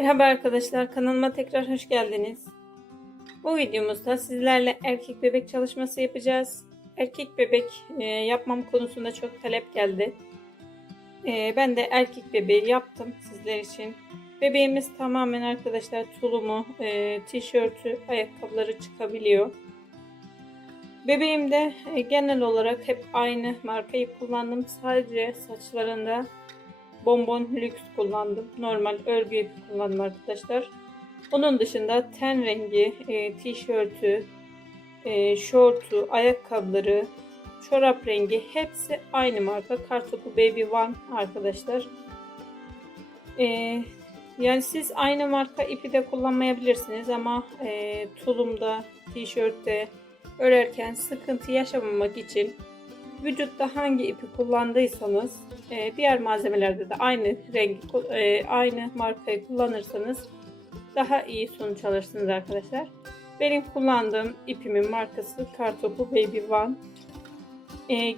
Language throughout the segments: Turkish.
Merhaba arkadaşlar, kanalıma tekrar hoş geldiniz. Bu videomuzda sizlerle erkek bebek çalışması yapacağız. Erkek bebek yapmam konusunda çok talep geldi. Ben de erkek bebeği yaptım sizler için. Bebeğimiz tamamen arkadaşlar tulumu, tişörtü, ayakkabıları çıkabiliyor. Bebeğimde genel olarak hep aynı markayı kullandım. Sadece saçlarında Bonbon Lüks kullandım. Normal örgü ipi kullandım arkadaşlar. Onun dışında ten rengi, tişörtü, şortu, ayakkabıları, çorap rengi hepsi aynı marka. Kartopu Baby One arkadaşlar. Yani siz aynı marka ipi de kullanmayabilirsiniz ama tulumda, tişörtte örerken sıkıntı yaşamamak için vücutta hangi ipi kullandıysanız diğer malzemelerde de aynı rengi, aynı markayı kullanırsanız daha iyi sonuç alırsınız arkadaşlar. Benim kullandığım ipimin markası Kartopu Baby One.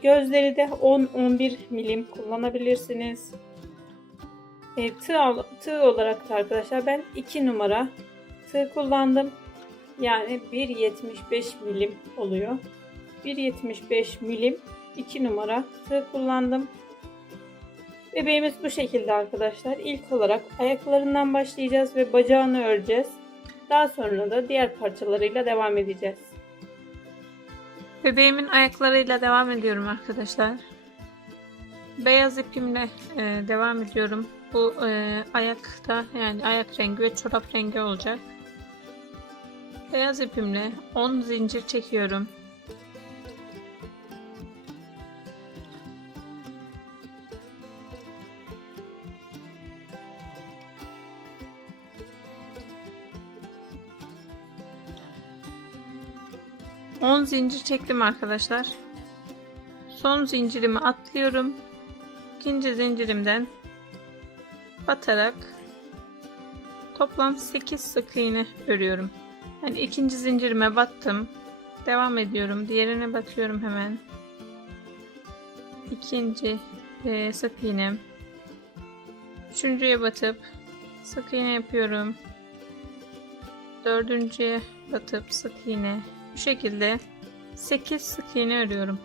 Gözleri de 10-11 milim kullanabilirsiniz. Tığ olarak da arkadaşlar ben 2 numara tığ kullandım. Yani 1.75 milim oluyor. 1.75 milim 2 numara tığ kullandım. Bebeğimiz bu şekilde arkadaşlar. İlk olarak ayaklarından başlayacağız ve bacağını öreceğiz. Daha sonra da diğer parçalarıyla devam edeceğiz. Bebeğimin ayaklarıyla devam ediyorum arkadaşlar. Beyaz ipimle devam ediyorum. Bu ayakta yani ayak rengi ve çorap rengi olacak. Beyaz ipimle 10 zincir çekiyorum. On zincir çektim arkadaşlar. Son zincirimi atlıyorum. İkinci zincirimden batarak toplam 8 sık iğne örüyorum. Yani ikinci zincirime battım. Devam ediyorum. Diğerine batıyorum hemen. İkinci sık iğnem. Üçüncüye batıp sık iğne yapıyorum. Dördüncüye batıp sık iğne. Bu şekilde 8 sık iğne örüyorum.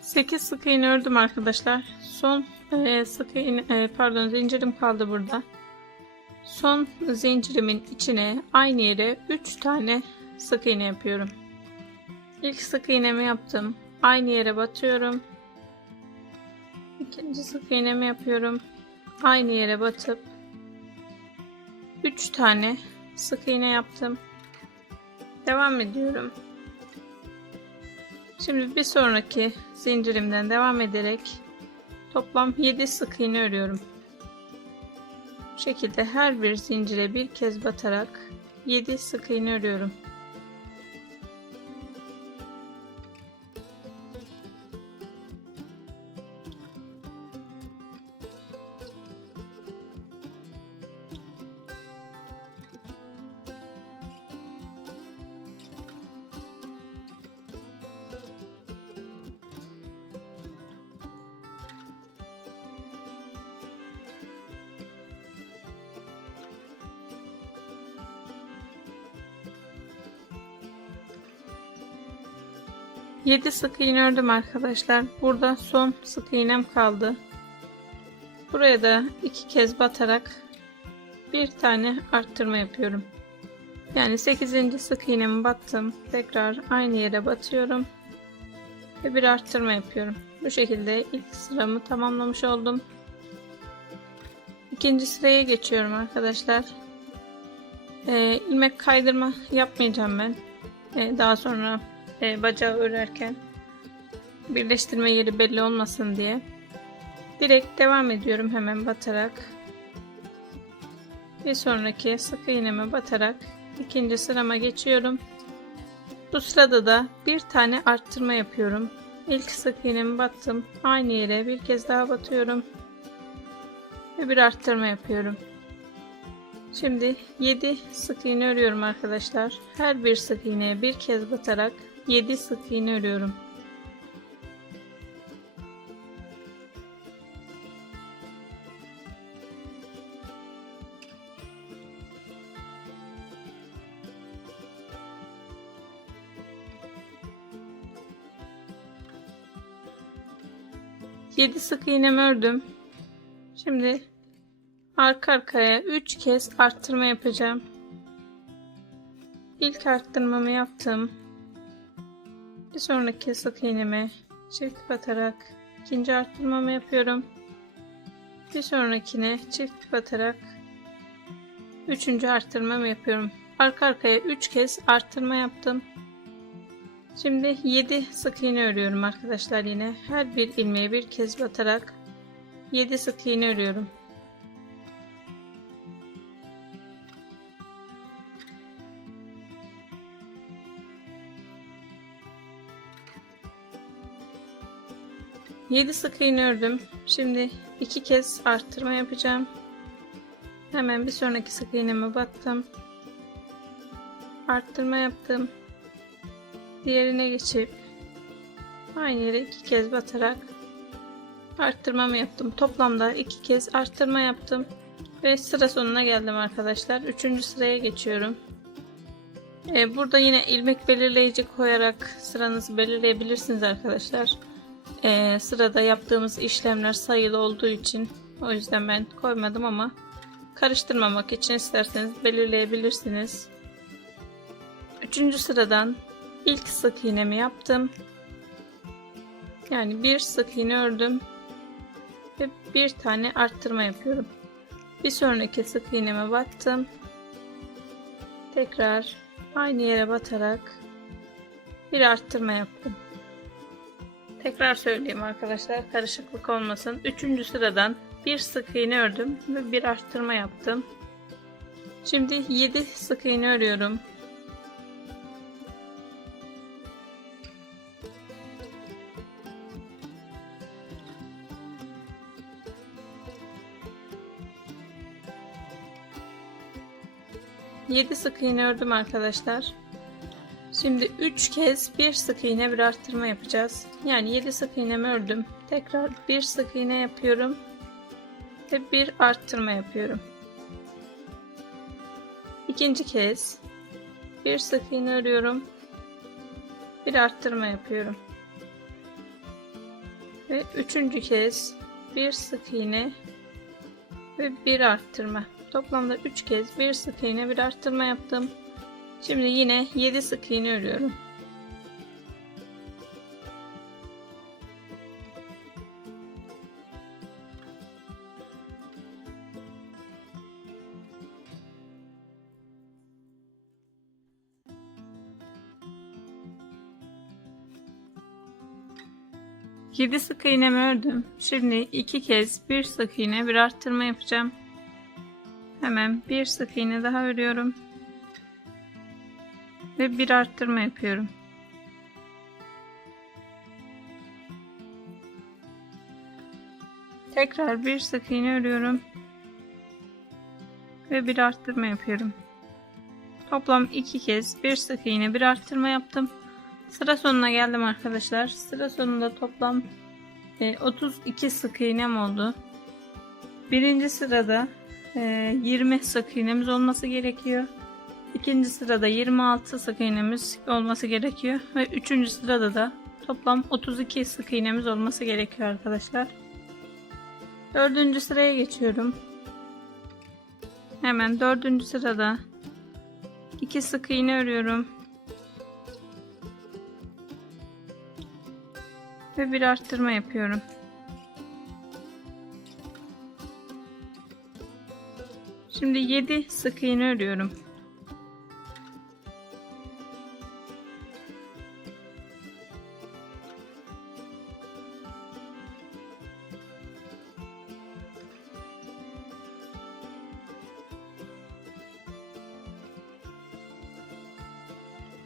Sekiz sık iğne ördüm arkadaşlar. Son sık iğne zincirim kaldı burada. Son zincirimin içine aynı yere 3 tane sık iğne yapıyorum. İlk sık iğnemi yaptım. Aynı yere batıyorum. İkinci sık iğnemi yapıyorum. Aynı yere batıp 3 tane sık iğne yaptım. Devam ediyorum. Şimdi bir sonraki zincirimden devam ederek toplam 7 sık iğne örüyorum. Bu şekilde her bir zincire bir kez batarak 7 sık iğne örüyorum. Yedi sık iğne ördüm arkadaşlar. Burada son sık iğnem kaldı. Buraya da 2 kez batarak bir tane arttırma yapıyorum. Yani 8. sık iğnemi battım. Tekrar aynı yere batıyorum ve bir arttırma yapıyorum. Bu şekilde ilk sıramı tamamlamış oldum. İkinci sıraya geçiyorum arkadaşlar. İlmek kaydırma yapmayacağım ben. Daha sonra bacağı örerken birleştirme yeri belli olmasın diye direkt devam ediyorum hemen batarak. Bir sonraki sık iğneme batarak ikinci sırama geçiyorum. Bu sırada da bir tane arttırma yapıyorum. ilk sık iğnemi battım. Aynı yere bir kez daha batıyorum ve bir arttırma yapıyorum. Şimdi 7 sık iğne örüyorum arkadaşlar. Her bir sık iğneye bir kez batarak 7 sık iğne örüyorum. Yedi sık iğnemi ördüm. Şimdi arka arkaya 3 kez arttırma yapacağım. İlk arttırmamı yaptım. Bir sonraki sık iğneme çift batarak ikinci arttırmamı yapıyorum. Bir sonrakine çift batarak üçüncü arttırmamı yapıyorum. Arka arkaya 3 kez arttırma yaptım. Şimdi 7 sık iğne örüyorum arkadaşlar yine. Her bir ilmeğe bir kez batarak 7 sık iğne örüyorum. Yedi sık iğne ördüm. Şimdi 2 kez arttırma yapacağım. Hemen bir sonraki sık iğneme battım. Arttırma yaptım. Diğerine geçip aynı yere 2 kez batarak arttırmamı yaptım. Toplamda 2 kez arttırma yaptım ve sıra sonuna geldim arkadaşlar. 3. sıraya geçiyorum. Burada yine ilmek belirleyici koyarak sıranızı belirleyebilirsiniz arkadaşlar. Sırada yaptığımız işlemler sayılı olduğu için o yüzden ben koymadım ama karıştırmamak için isterseniz belirleyebilirsiniz. 3. sıradan ilk sık iğnemi yaptım. Yani bir sık iğne ördüm ve bir tane arttırma yapıyorum. Bir sonraki sık iğneme battım. Tekrar aynı yere batarak bir arttırma yaptım. Tekrar söyleyeyim arkadaşlar, karışıklık olmasın. 3. sıradan bir sık iğne ördüm ve bir arttırma yaptım. Şimdi 7 sık iğne örüyorum. Yedi sık iğne ördüm arkadaşlar. Şimdi 3 kez bir sık iğne bir arttırma yapacağız. Yani 7 sık iğnemi ördüm. Tekrar bir sık iğne yapıyorum ve bir arttırma yapıyorum. İkinci kez bir sık iğne örüyorum. Bir arttırma yapıyorum. Ve üçüncü kez bir sık iğne ve bir arttırma. Toplamda 3 kez bir sık iğne bir arttırma yaptım. Şimdi yine 7 sık iğne örüyorum. Yedi sık iğnemi ördüm. Şimdi 2 kez bir sık iğne bir arttırma yapacağım. Hemen bir sık iğne daha örüyorum. Ve bir arttırma yapıyorum. Tekrar bir sık iğne örüyorum. Ve bir arttırma yapıyorum. Toplam 2 kez bir sık iğne bir arttırma yaptım. Sıra sonuna geldim arkadaşlar. Sıra sonunda toplam 32 sık iğnem oldu. Birinci sırada 20 sık iğnemiz olması gerekiyor. İkinci sırada 26 sık iğnemiz olması gerekiyor. Ve üçüncü sırada da toplam 32 sık iğnemiz olması gerekiyor arkadaşlar. Dördüncü sıraya geçiyorum. Hemen dördüncü sırada 2 sık iğne örüyorum. Ve bir arttırma yapıyorum. Şimdi 7 sık iğne örüyorum.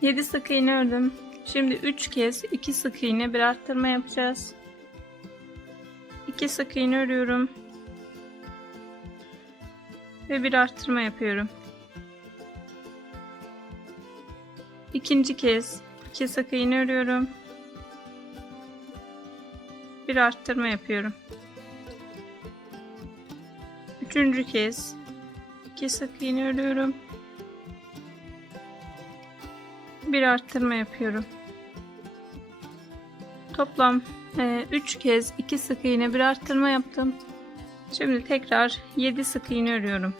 Yedi sık iğne ördüm. Şimdi 3 kez 2 sık iğne bir arttırma yapacağız. 2 sık iğne örüyorum ve bir arttırma yapıyorum. İkinci kez 2 sık iğne örüyorum, bir arttırma yapıyorum. Üçüncü kez 2 sık iğne örüyorum, bir arttırma yapıyorum. Toplam 3 kez 2 sık iğne bir arttırma yaptım. Şimdi tekrar 7 sık iğne örüyorum.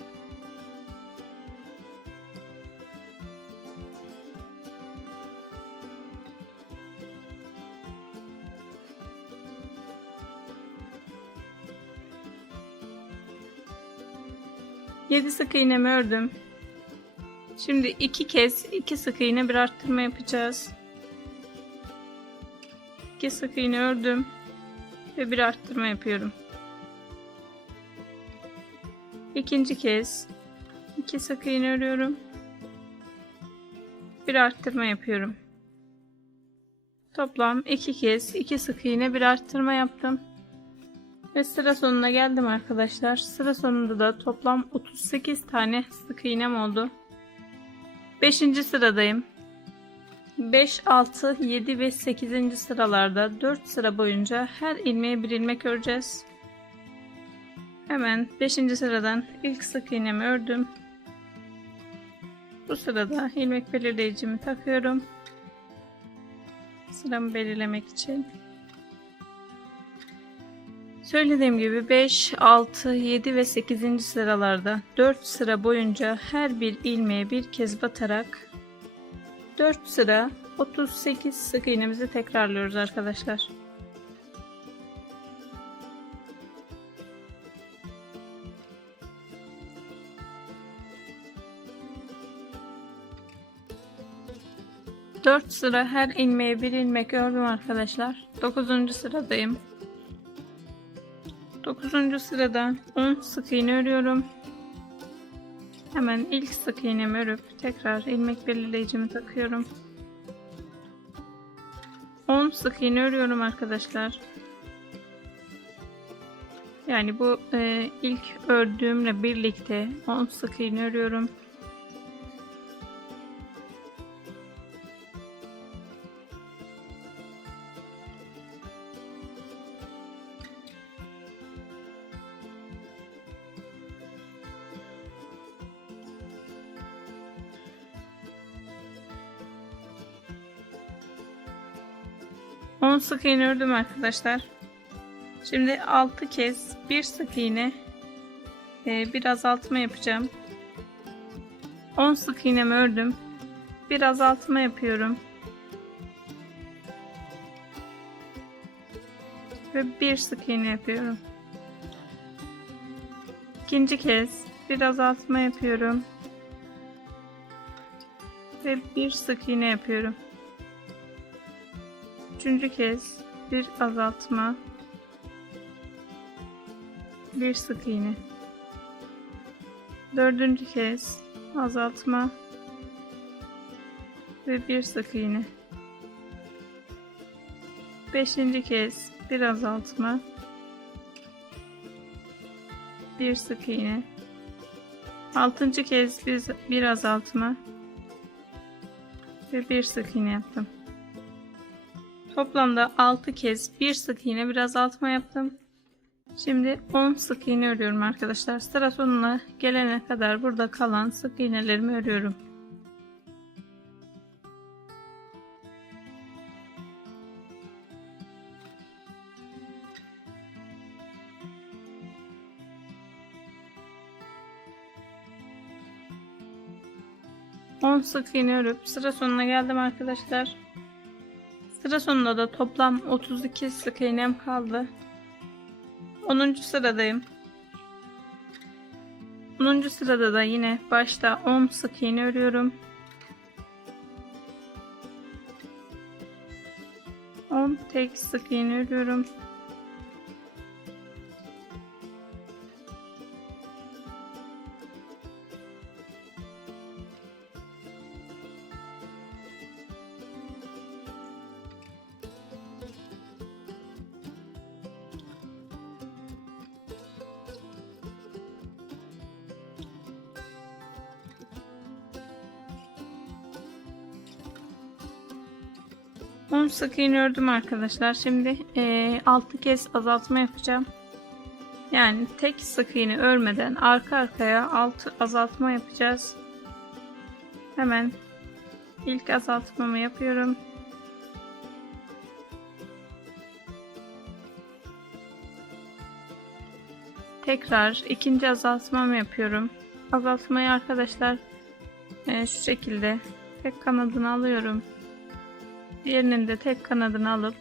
Yedi sık iğnemi ördüm. Şimdi 2 kez 2 sık iğne bir arttırma yapacağız. 2 sık iğne ördüm ve bir arttırma yapıyorum. İkinci kez 2 sık iğne örüyorum, bir arttırma yapıyorum. Toplam 2 kez 2 sık iğne bir arttırma yaptım ve sıra sonuna geldim arkadaşlar. Sıra sonunda da toplam 38 tane sık iğnem oldu. 5. sıradayım. 5, 6, 7 ve 8. sıralarda 4 sıra boyunca her ilmeğe bir ilmek öreceğiz. Hemen 5. sıradan ilk sık iğnemi ördüm. Bu sırada ilmek belirleyicimi takıyorum. Sıramı belirlemek için. Söylediğim gibi 5, 6, 7 ve 8. sıralarda 4 sıra boyunca her bir ilmeğe bir kez batarak 4 sıra 38 sık iğnemizi tekrarlıyoruz arkadaşlar. Dört sıra her ilmeğe bir ilmek ördüm arkadaşlar. 9. sıradayım. 9. sırada 10 sık iğne örüyorum. Hemen ilk sık iğnemi örüp tekrar ilmek belirleyicimi takıyorum. 10 sık iğne örüyorum arkadaşlar. Yani bu ilk ördüğümle birlikte 10 sık iğne örüyorum. Sık iğne ördüm arkadaşlar. Şimdi 6 kez bir sık iğne bir azaltma yapacağım. 10 sık iğnemi ördüm. Bir azaltma yapıyorum. Ve bir sık iğne yapıyorum. İkinci kez bir azaltma yapıyorum. Ve bir sık iğne yapıyorum. Üçüncü kez bir azaltma, bir sık iğne. Dördüncü kez azaltma ve bir sık iğne. Beşinci kez bir azaltma, bir sık iğne. Altıncı kez bir azaltma ve bir sık iğne yaptım. Toplamda 6 kez bir sık iğne bir azaltma yaptım. Şimdi 10 sık iğne örüyorum arkadaşlar. Sıra sonuna gelene kadar burada kalan sık iğnelerimi örüyorum. Sık iğne örüp sıra sonuna geldim arkadaşlar. Sıra sonunda da toplam 32 sık iğnem kaldı. 10. sıradayım. 10. sırada da yine başta 10 sık iğne örüyorum. 10 tek sık iğne örüyorum. 10 sık iğne ördüm arkadaşlar. Şimdi 6 kez azaltma yapacağım. Yani tek sık iğne örmeden arka arkaya 6 azaltma yapacağız. Hemen ilk azaltmamı yapıyorum. Tekrar ikinci azaltmamı yapıyorum. Azaltmayı arkadaşlar şu şekilde tek kanadını alıyorum. Diğerinin de tek kanadını alıp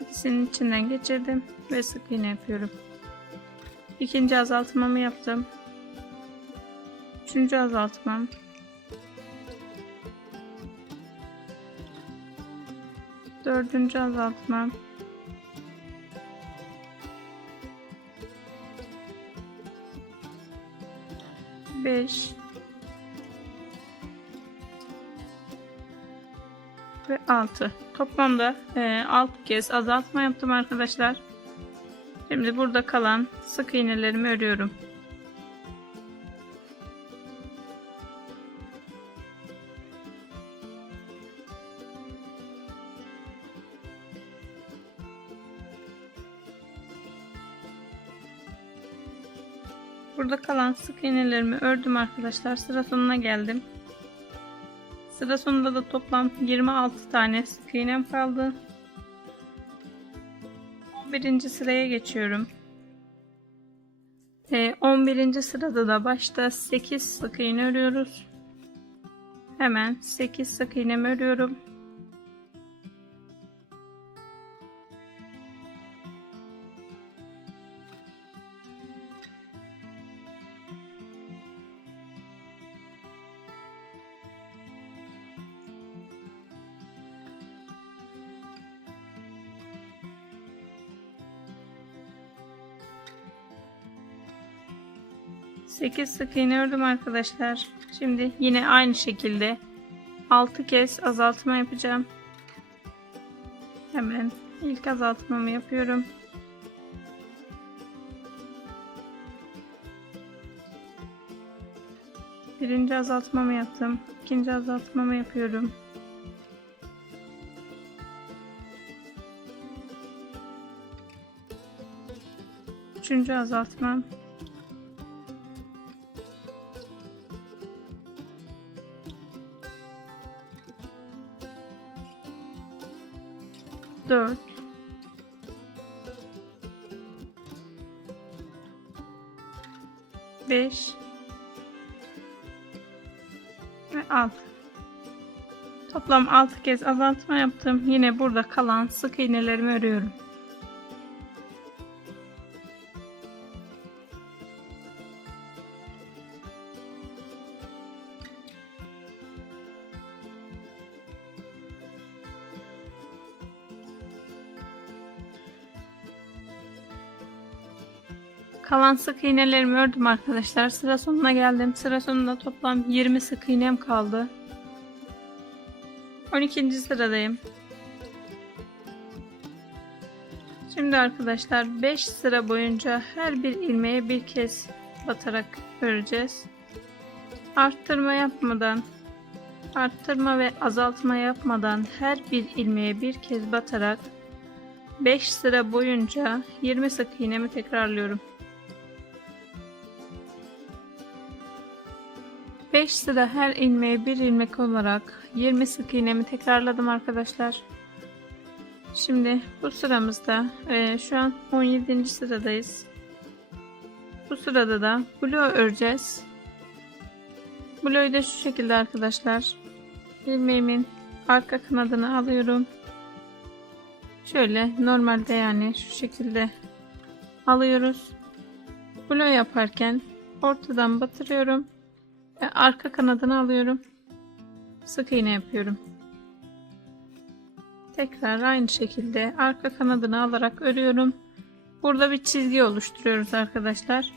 ikisinin içinden geçirdim ve sık iğne yapıyorum. İkinci azaltmamı yaptım. Üçüncü azaltmam. Dördüncü azaltmam. Beş ve 6. Toplamda 6 kez azaltma yaptım arkadaşlar. Şimdi burada kalan sık iğnelerimi örüyorum. Burada kalan sık iğnelerimi ördüm arkadaşlar. Sıra sonuna geldim. Sıra sonunda da toplam 26 tane sık iğnem kaldı. 11. sıraya geçiyorum. 11. sırada da başta 8 sık iğne örüyoruz. Hemen 8 sık iğnemi örüyorum. Sekiz sık iğne ördüm arkadaşlar. Şimdi yine aynı şekilde 6 kez azaltma yapacağım. Hemen ilk azaltmamı yapıyorum. Birinci azaltmamı yaptım. İkinci azaltmamı yapıyorum. Üçüncü azaltmam. Dört. Beş. Ve 6. Toplam 6 kez azaltma yaptım. Yine burada kalan sık iğnelerimi örüyorum. Kalan sık iğnelerimi ördüm arkadaşlar. Sıra sonuna geldim. Sıra sonunda toplam 20 sık iğnem kaldı. 12. sıradayım. Şimdi arkadaşlar 5 sıra boyunca her bir ilmeğe bir kez batarak öreceğiz. Arttırma yapmadan, arttırma ve azaltma yapmadan her bir ilmeğe bir kez batarak 5 sıra boyunca 20 sık iğnemi tekrarlıyorum. 5 sıra her ilmeğe bir ilmek olarak 20 sık iğnemi tekrarladım arkadaşlar. Şimdi bu sıramızda şu an 17. sıradayız. Bu sırada da blue öreceğiz. Blue'yu da şu şekilde arkadaşlar. İlmeğimin arka kanadını alıyorum. Şöyle normalde yani şu şekilde alıyoruz. Blue yaparken ortadan batırıyorum. Ve arka kanadını alıyorum. Sık iğne yapıyorum. Tekrar aynı şekilde arka kanadını alarak örüyorum. Burada bir çizgi oluşturuyoruz arkadaşlar.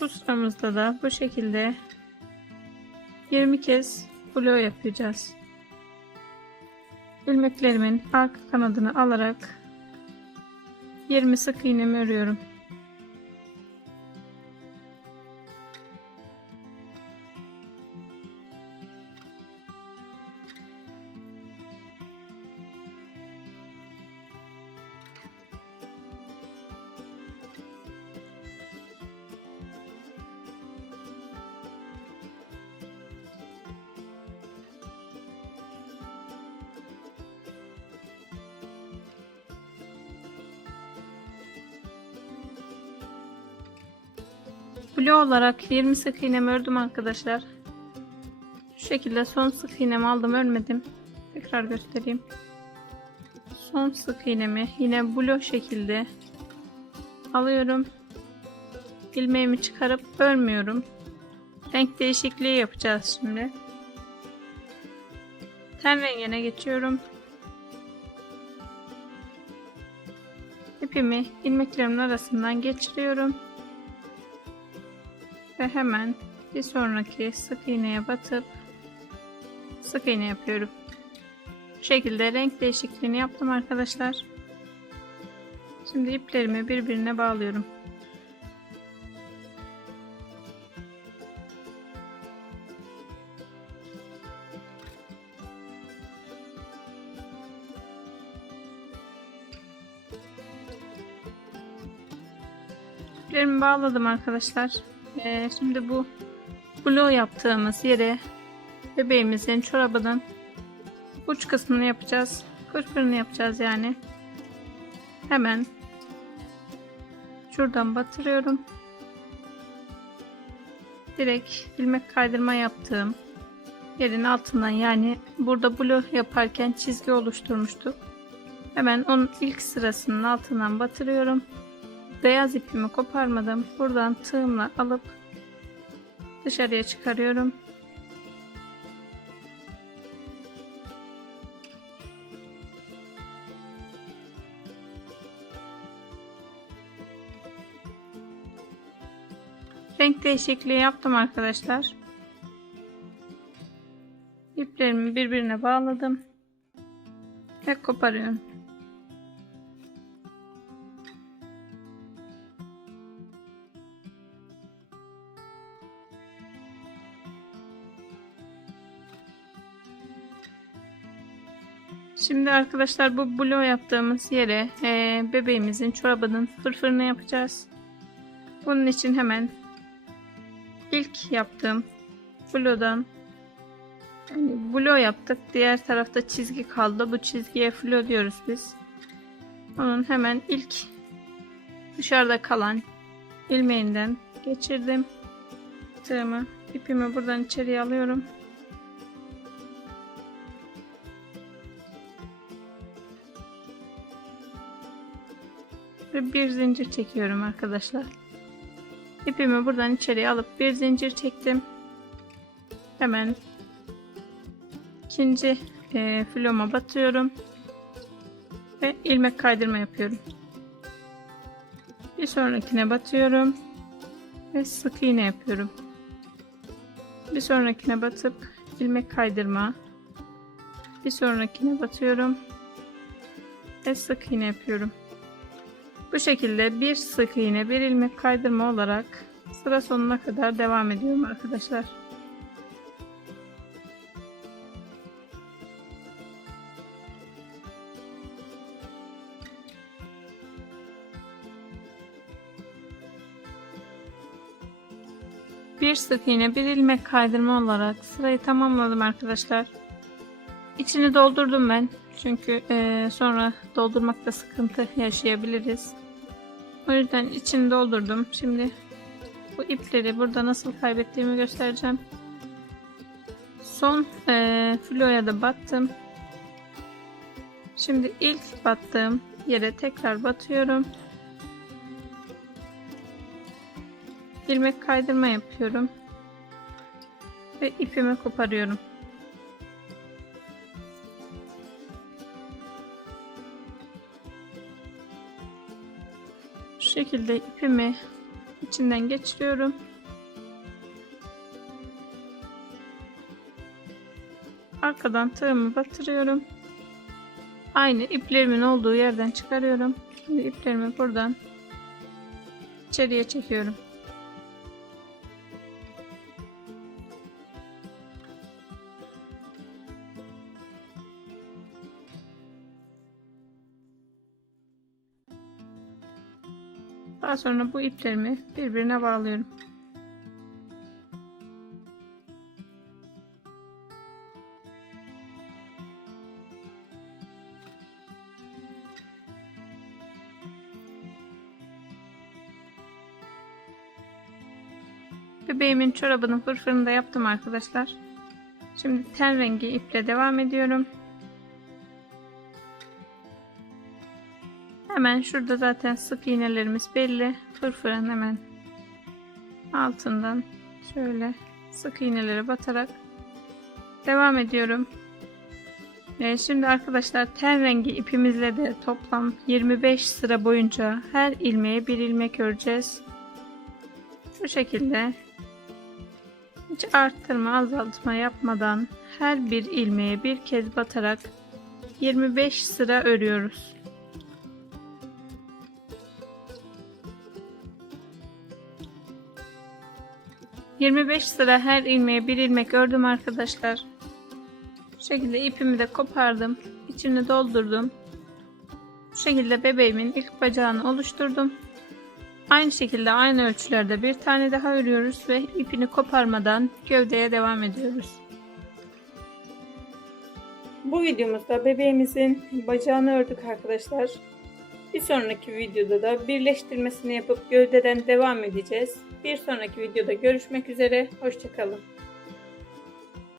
Bu sıramızda da bu şekilde 20 kez blue yapacağız. İlmeklerimin arka kanadını alarak 20 sık iğnemi örüyorum. Blue olarak 20 sık iğnemi ördüm arkadaşlar. Şu şekilde son sık iğnemi aldım, örmedim. Tekrar göstereyim. Son sık iğnemi yine blue şekilde alıyorum. İlmeğimi çıkarıp örmüyorum. Renk değişikliği yapacağız şimdi. Ten rengine geçiyorum. İpimi ilmeklerimin arasından geçiriyorum. Ve hemen bir sonraki sık iğneye batıp sık iğne yapıyorum. Bu şekilde renk değişikliğini yaptım arkadaşlar. Şimdi iplerimi birbirine bağlıyorum. İplerimi bağladım arkadaşlar. Şimdi bu blue yaptığımız yere bebeğimizin çorabının uç kısmını yapacağız. Fırfırını yapacağız yani. Hemen şuradan batırıyorum. Direkt ilmek kaydırma yaptığım yerin altından, yani burada blue yaparken çizgi oluşturmuştuk. Hemen onun ilk sırasının altından batırıyorum. Beyaz ipimi koparmadım. Buradan tığımla alıp dışarıya çıkarıyorum. Renk değişikliği yaptım arkadaşlar. İplerimi birbirine bağladım ve koparıyorum. Şimdi arkadaşlar bu blue yaptığımız yere bebeğimizin çorabının fırfırını yapacağız. Bunun için hemen ilk yaptığım blue'dan, yani blue yaptık, diğer tarafta çizgi kaldı. Bu çizgiye flö diyoruz biz. Onun hemen ilk dışarıda kalan ilmeğinden geçirdim. Tığımı, ipimi buradan içeriye alıyorum. Ve bir zincir çekiyorum arkadaşlar. İpimi buradan içeriye alıp bir zincir çektim. Hemen ikinci floma batıyorum ve ilmek kaydırma yapıyorum. Bir sonrakine batıyorum ve sık iğne yapıyorum. Bir sonrakine batıp ilmek kaydırma, bir sonrakine batıyorum ve sık iğne yapıyorum. Bu şekilde bir sık iğne, bir ilmek kaydırma olarak sıra sonuna kadar devam ediyorum arkadaşlar. Bir sık iğne, bir ilmek kaydırma olarak sırayı tamamladım arkadaşlar. İçini doldurdum ben. Çünkü sonra doldurmakta sıkıntı yaşayabiliriz. O yüzden içini doldurdum. Şimdi bu ipleri burada nasıl kaybettiğimi göstereceğim. Son floya da battım. Şimdi ilk battığım yere tekrar batıyorum. İlmek kaydırma yapıyorum. Ve ipimi koparıyorum. Şu şekilde ipimi içinden geçiriyorum. Arkadan tığımı batırıyorum. Aynı iplerimin olduğu yerden çıkarıyorum. Şimdi iplerimi buradan içeriye çekiyorum. Daha sonra bu iplerimi birbirine bağlıyorum. bebeğimin çorabının fırfırını da yaptım arkadaşlar. Şimdi ten rengi iple devam ediyorum. Hemen şurada zaten sık iğnelerimiz belli. Fırfırın hemen altından şöyle sık iğnelere batarak devam ediyorum. Şimdi arkadaşlar ten rengi ipimizle de toplam 25 sıra boyunca her ilmeğe bir ilmek öreceğiz. Bu şekilde hiç arttırma azaltma yapmadan her bir ilmeğe bir kez batarak 25 sıra örüyoruz. ...25 sıra her ilmeğe bir ilmek ördüm arkadaşlar. Bu şekilde ipimi de kopardım. İçini doldurdum. Bu şekilde bebeğimin ilk bacağını oluşturdum. Aynı şekilde aynı ölçülerde bir tane daha örüyoruz ve ipini koparmadan gövdeye devam ediyoruz. Bu videomuzda bebeğimizin bacağını ördük arkadaşlar. Bir sonraki videoda da birleştirmesini yapıp gövdeden devam edeceğiz. Bir sonraki videoda görüşmek üzere. Hoşça kalın.